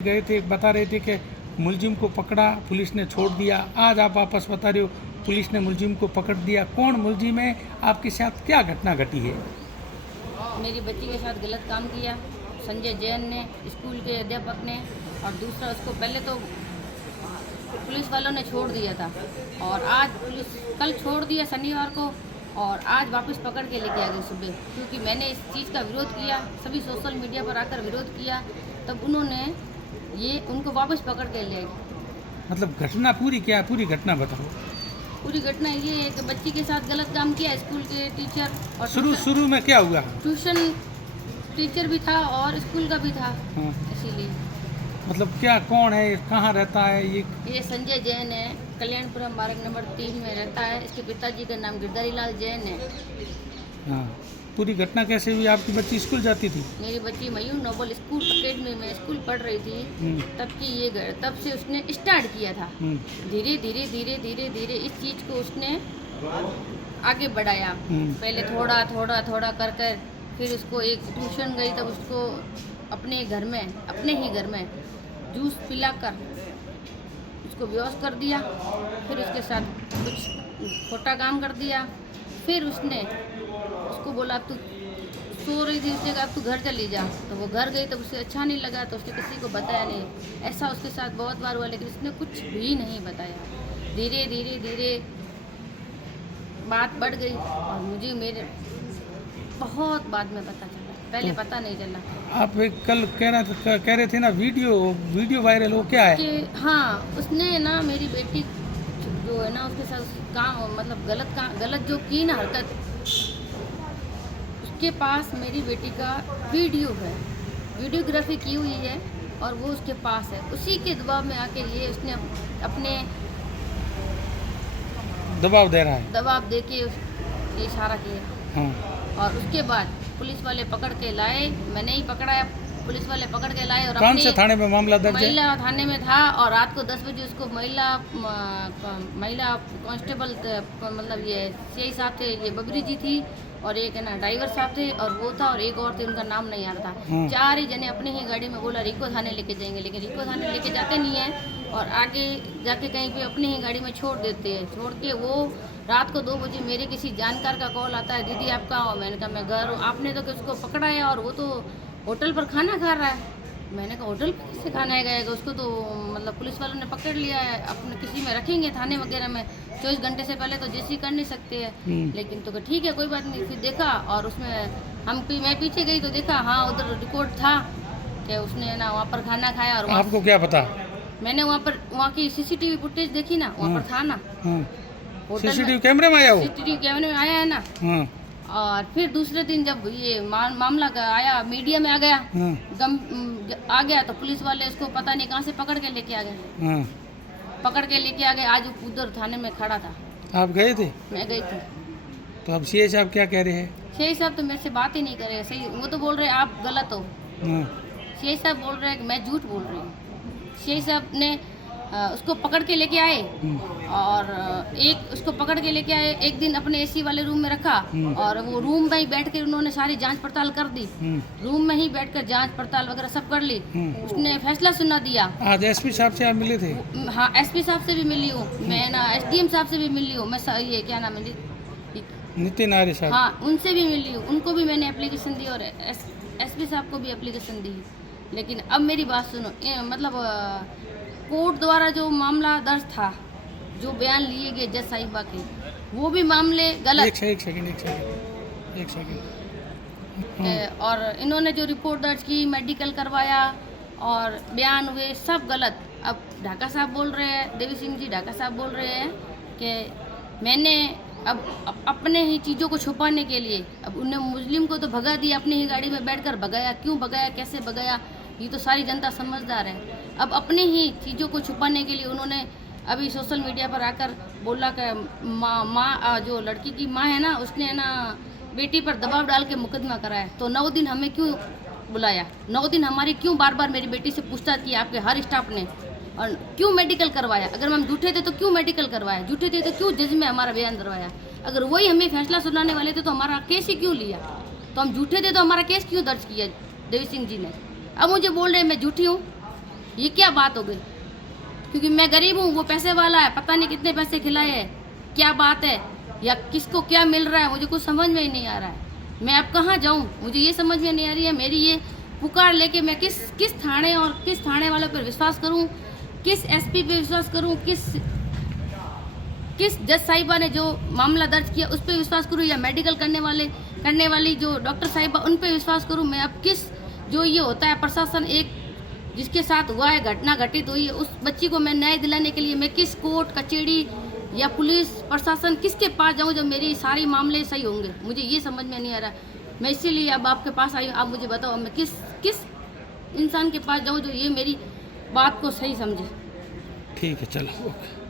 गए थे, बता रहे थे कि मुलजिम को पकड़ा, पुलिस ने छोड़ दिया। आज आप वापस बता रहे हो पुलिस ने मुलजिम को पकड़ दिया। कौन मुलजिम है, आपके साथ क्या घटना घटी है? मेरी बच्ची के साथ गलत काम किया संजय जैन ने, स्कूल के अध्यापक ने। और दूसरा, उसको पहले तो पुलिस वालों ने छोड़ दिया था और आज पुलिस कल छोड़ दिया शनिवार को, और आज वापस पकड़ के लेके आ गई सुबह। क्योंकि मैंने इस चीज़ का विरोध किया, सभी सोशल मीडिया पर आकर विरोध किया, तब उन्होंने ये उनको वापस पकड़ के ले आई। मतलब घटना पूरी क्या है, पूरी घटना बताओ। पूरी घटना ये है कि बच्ची के साथ गलत काम किया स्कूल के टीचर, और शुरू में क्या हुआ? ट्यूशन टीचर भी था और स्कूल का भी था। हाँ। इसीलिए मतलब क्या, कौन है, कहाँ रहता है ये संजय जैन है, कल्याणपुरम मार्ग नंबर 3 में रहता है। इसके पिताजी का नाम गिरधारी लाल जैन है। हाँ। पूरी घटना कैसे हुई? आपकी बच्ची स्कूल जाती थी? मेरी बच्ची मयूर नोबल स्कूल अकेडमी में स्कूल पढ़ रही थी, तब से उसने स्टार्ट किया था। धीरे धीरे धीरे धीरे धीरे इस चीज़ को उसने आगे बढ़ाया। पहले थोड़ा थोड़ा थोड़ा कर कर फिर उसको एक ट्यूशन गई, तब उसको अपने ही घर में जूस पिलाकर उसको बेहोश कर दिया। फिर उसके साथ कुछ खोटा काम कर दिया। फिर उसने उसको बोला अब तू सो रही थी, उसने कहा अब तू घर चली जा। तो वो घर गई, तब उसे अच्छा नहीं लगा, तो उसने किसी को बताया नहीं। ऐसा उसके साथ बहुत बार हुआ, लेकिन उसने कुछ भी नहीं बताया। धीरे धीरे धीरे बात बढ़ गई और मुझे मेरे बहुत बाद में पता चला, पहले पता नहीं चला। आप एक कल कह रहे थे ना, वीडियो वायरल हो, क्या है कि हाँ, उसने ना मेरी बेटी जो है ना उसके साथ काम, मतलब गलत जो की ना हरकत, उसके पास मेरी बेटी का वीडियो है, वीडियोग्राफी की हुई है और वो उसके पास है। उसी के दबाव में आके ये उसने अपने दबाव दे रहा है, दबाव दे के ये इशारा किया। हाँ। और उसके बाद पुलिस वाले पकड़ के लाए, मैंने ही पकड़ा, पुलिस वाले पकड़ के लाए। और कौन से थाने में मामला दर्ज है? महिला थाने में था, और रात को 10 बजे उसको महिला कांस्टेबल, मतलब ये सीआई साहब थे, ये बबरी जी थी, और एक है ना ड्राइवर साहब थे, और वो था, और एक और थे, उनका नाम नहीं आ रहा था। 4 ही जने अपने ही गाड़ी में बोला रिको थाने लेके जाएंगे, लेकिन रिको थाने लेके जाते नहीं है, और आगे जाके कहीं पे अपनी ही गाड़ी में छोड़ देते हैं। छोड़ के वो रात को 2 बजे मेरे किसी जानकार का कॉल आता है, दीदी आप कहाँ हो? मैंने कहा मैं घर हूँ। आपने तो कि उसको पकड़ा है और वो तो होटल पर खाना खा रहा है। मैंने कहा होटल पर किससे खाना गएगा? उसको तो मतलब पुलिस वालों ने पकड़ लिया है, अपने किसी में रखेंगे थाने वगैरह में, 24 घंटे से पहले तो जैसी कर नहीं सकते हैं। लेकिन तो ठीक है, कोई बात नहीं। फिर देखा, और उसमें मैं पीछे गई तो देखा, हाँ उधर रिकॉर्ड था कि उसने ना वहाँ पर खाना खाया। और आपको क्या पता? मैंने वहाँ की सीसीटीवी फुटेज देखी ना, वहाँ पर था ना, सीसीटीवी कैमरे में आया हो? सीसीटीवी कैमरे में आया है ना। और फिर दूसरे दिन जब ये मामला आया, मीडिया में आ गया, आ गया, तो पुलिस वाले उसको पता नहीं कहाँ से पकड़ के लेके आ गए। पकड़ के लेके आ गए। आज उधर थाने में खड़ा था। आप गए थे? मैं गई थी। तो अब सीआई साहब क्या कह रहे हैं? सीआई साहब तो मेरे से बात ही नहीं कर रहे। सही, वो तो बोल रहे आप गलत हो। सीआई साहब बोल रहे हैं कि मैं झूठ बोल रही हूँ। सीआई साहब ने उसको पकड़ के लेके आए, और उसको पकड़ के लेके आए, एक दिन अपने एसी वाले रूम में रखा, और वो रूम में ही बैठ कर उन्होंने सारी जांच पड़ताल कर दी। रूम में ही बैठकर जांच पड़ताल वगैरह सब कर ली। उसने फैसला सुना दिया। आज एसपी साहब से आप मिले थे? हाँ, एसपी साहब से भी मिली हूँ मैं ना, एसडीएम साहब से भी मिली हूँ मैं, ये क्या नाम है, नितिन आर्य साहब, हाँ उनसे भी मिली हूँ। उनको भी मैंने एप्लीकेशन दी, और एसपी साहब को भी एप्लीकेशन दी। लेकिन अब मेरी बात सुनो, मतलब कोर्ट द्वारा जो मामला दर्ज था, जो बयान लिए गए जज साहिबा के, वो भी मामले गलत। एक सेकंड। और इन्होंने जो रिपोर्ट दर्ज की, मेडिकल करवाया और बयान हुए, सब गलत। अब ढाका साहब बोल रहे हैं, देवी सिंह जी ढाका साहब बोल रहे हैं कि मैंने अब अपने ही चीज़ों को छुपाने के लिए, अब उन्हें मुस्लिम को तो भगा दिया, अपनी ही गाड़ी में बैठकर भगाया। क्यों भगाया, कैसे भगाया, ये तो सारी जनता समझदार है। अब अपने ही चीज़ों को छुपाने के लिए उन्होंने अभी सोशल मीडिया पर आकर बोला कि माँ जो लड़की की माँ है ना, उसने ना बेटी पर दबाव डाल के मुकदमा कराया। तो 9 दिन हमें क्यों बुलाया? 9 दिन हमारी क्यों बार बार मेरी बेटी से पूछताछ की आपके हर स्टाफ ने? और क्यों मेडिकल करवाया? अगर हम झूठे थे तो क्यों मेडिकल करवाया? झूठे थे तो क्यों जज में हमारा बयान दरवाया? अगर वही हमें फैसला सुनाने वाले थे तो हमारा केस ही क्यों लिया? तो हम झूठे थे तो हमारा केस क्यों दर्ज किया देवी सिंह जी ने? अब मुझे बोल रहे हैं मैं झूठी हूँ। ये क्या बात हो गई? क्योंकि मैं गरीब हूँ, वो पैसे वाला है, पता नहीं कितने पैसे खिलाए हैं, क्या बात है, या किसको क्या मिल रहा है, मुझे कुछ समझ में ही नहीं आ रहा है। मैं अब कहाँ जाऊँ, मुझे ये समझ में नहीं आ रही है। मेरी ये पुकार लेके मैं किस थाने और किस थाने वाले पर विश्वास करूँ, किस एसपी पे विश्वास करूँ, किस जज साहिबा ने जो मामला दर्ज किया उस पर विश्वास करूँ, या मेडिकल करने वाली जो डॉक्टर साहिबा उन पे विश्वास करूँ। मैं अब जो ये होता है प्रशासन, एक जिसके साथ हुआ है, घटना घटित हुई है, उस बच्ची को मैं न्याय दिलाने के लिए मैं किस कोर्ट कचहरी या पुलिस प्रशासन किसके पास जाऊं जब मेरी सारी मामले सही होंगे, मुझे ये समझ में नहीं आ रहा। मैं इसीलिए अब आपके पास आई हूँ। आप मुझे बताओ मैं किस इंसान के पास जाऊं जो ये मेरी बात को सही समझे। ठीक है, चलो, ओके।